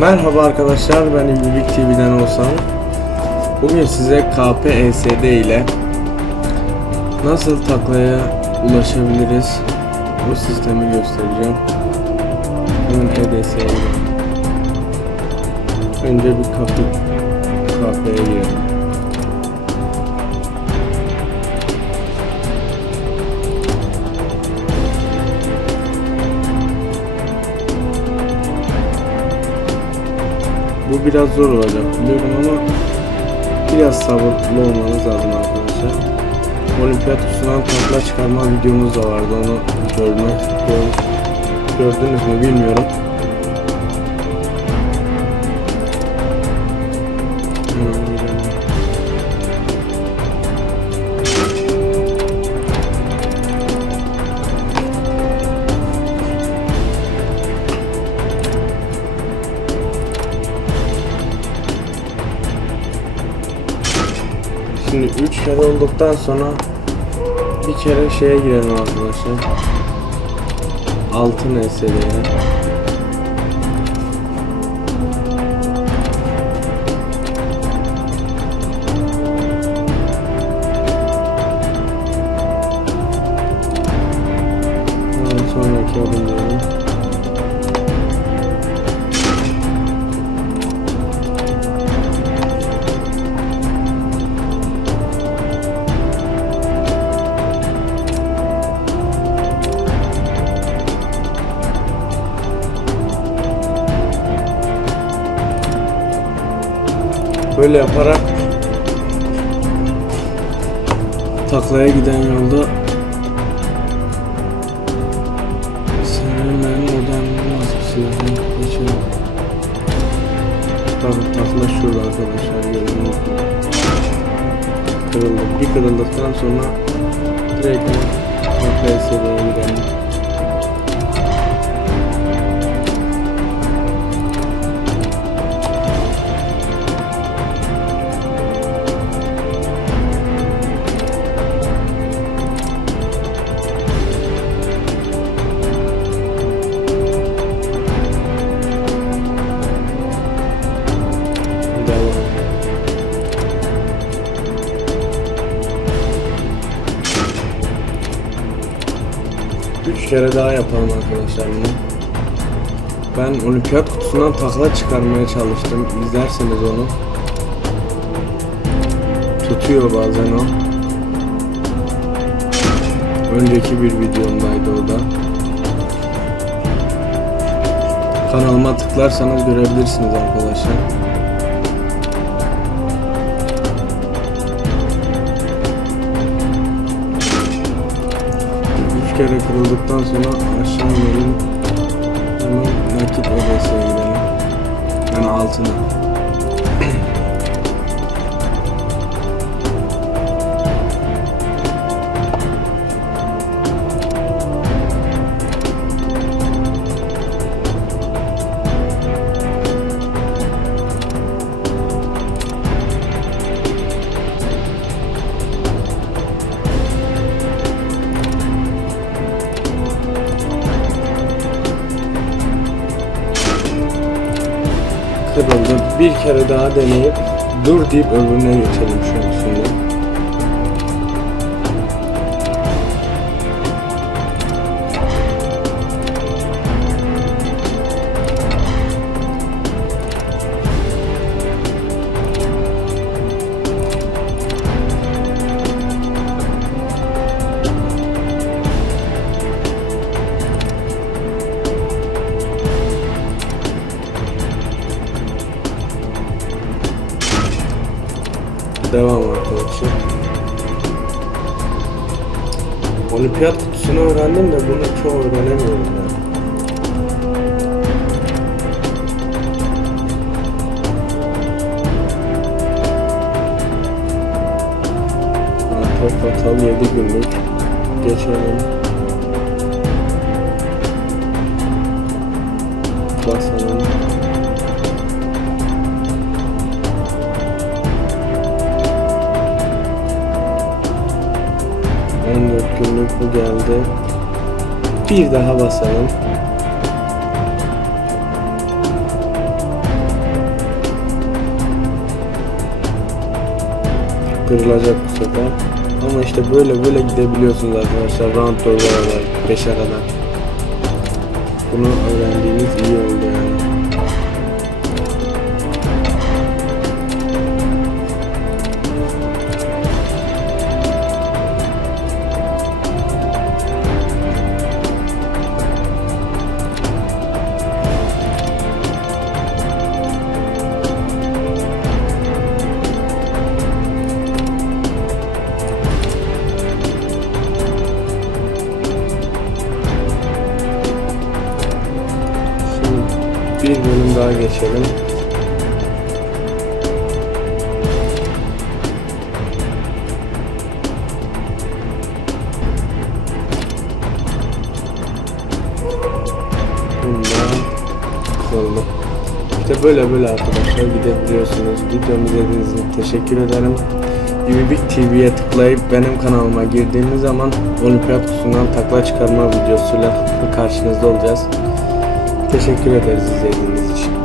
Merhaba arkadaşlar ben İlbibik TV'den olsam Bugün size KPESD ile nasıl taklaya ulaşabiliriz bu sistemi göstereceğim. EDS'ye girelim Önce bir kapı KP'ye girelim Biraz zor olacak biliyorum ama biraz sabırlı olmanız lazım arkadaşlar. Olimpiyat sunan takla çıkarma videomuz da vardı onu görmek gör- gördünüz mü bilmiyorum. Şimdi 3 kere olduktan sonra bir kere şeye girelim arkadaşlar. Altın. Hemen sonraki adım Böyle yaparak taklaya giden yolda odanmaz bir silahın geçelim. Bakın takla şurada arkadaşlar gibi. Kırıldı. Bir kırıldıktan sonra direkt PSD'ye gidelim. Kere daha yapalım arkadaşlar bunu. Ben olimpiyat kutusundan takla çıkarmaya çalıştım. İzlerseniz onu. Tutuyor bazen o. Önceki bir videomdaydı o da. Kanalıma tıklarsanız görebilirsiniz arkadaşlar. Kere kırıldıktan sonra aşağı inelim. Hemen nakit odasına gidelim. Yani altına. Kırıldı. Bir kere daha deneyip dur deyip öbürüne geçelim şu Devam arkadaşlar. Olimpiyat kutusunu öğrendim de bunu çoğu öğrenemiyorum ben. Arka fatal 7 günlük. Geçelim. Basalım. kaldı. Bir daha basalım. Kırılacak bu sefer. Ama işte böyle böyle gidebiliyorsunuz arkadaşlar. Round dolarlar 5'e kadar. Bunu öğrendiğiniz iyi oldu. Bir bölüm daha geçelim. Oldu. İşte böyle böyle arkadaşlar gidebiliyorsunuz. Videomu izlediğiniz için teşekkür ederim. Bibik TV'ye tıklayıp benim kanalıma girdiğiniz zaman olimpiyat kutusundan takla çıkarma videosuyla karşınızda olacağız. Teşekkür ederiz izlediğiniz için.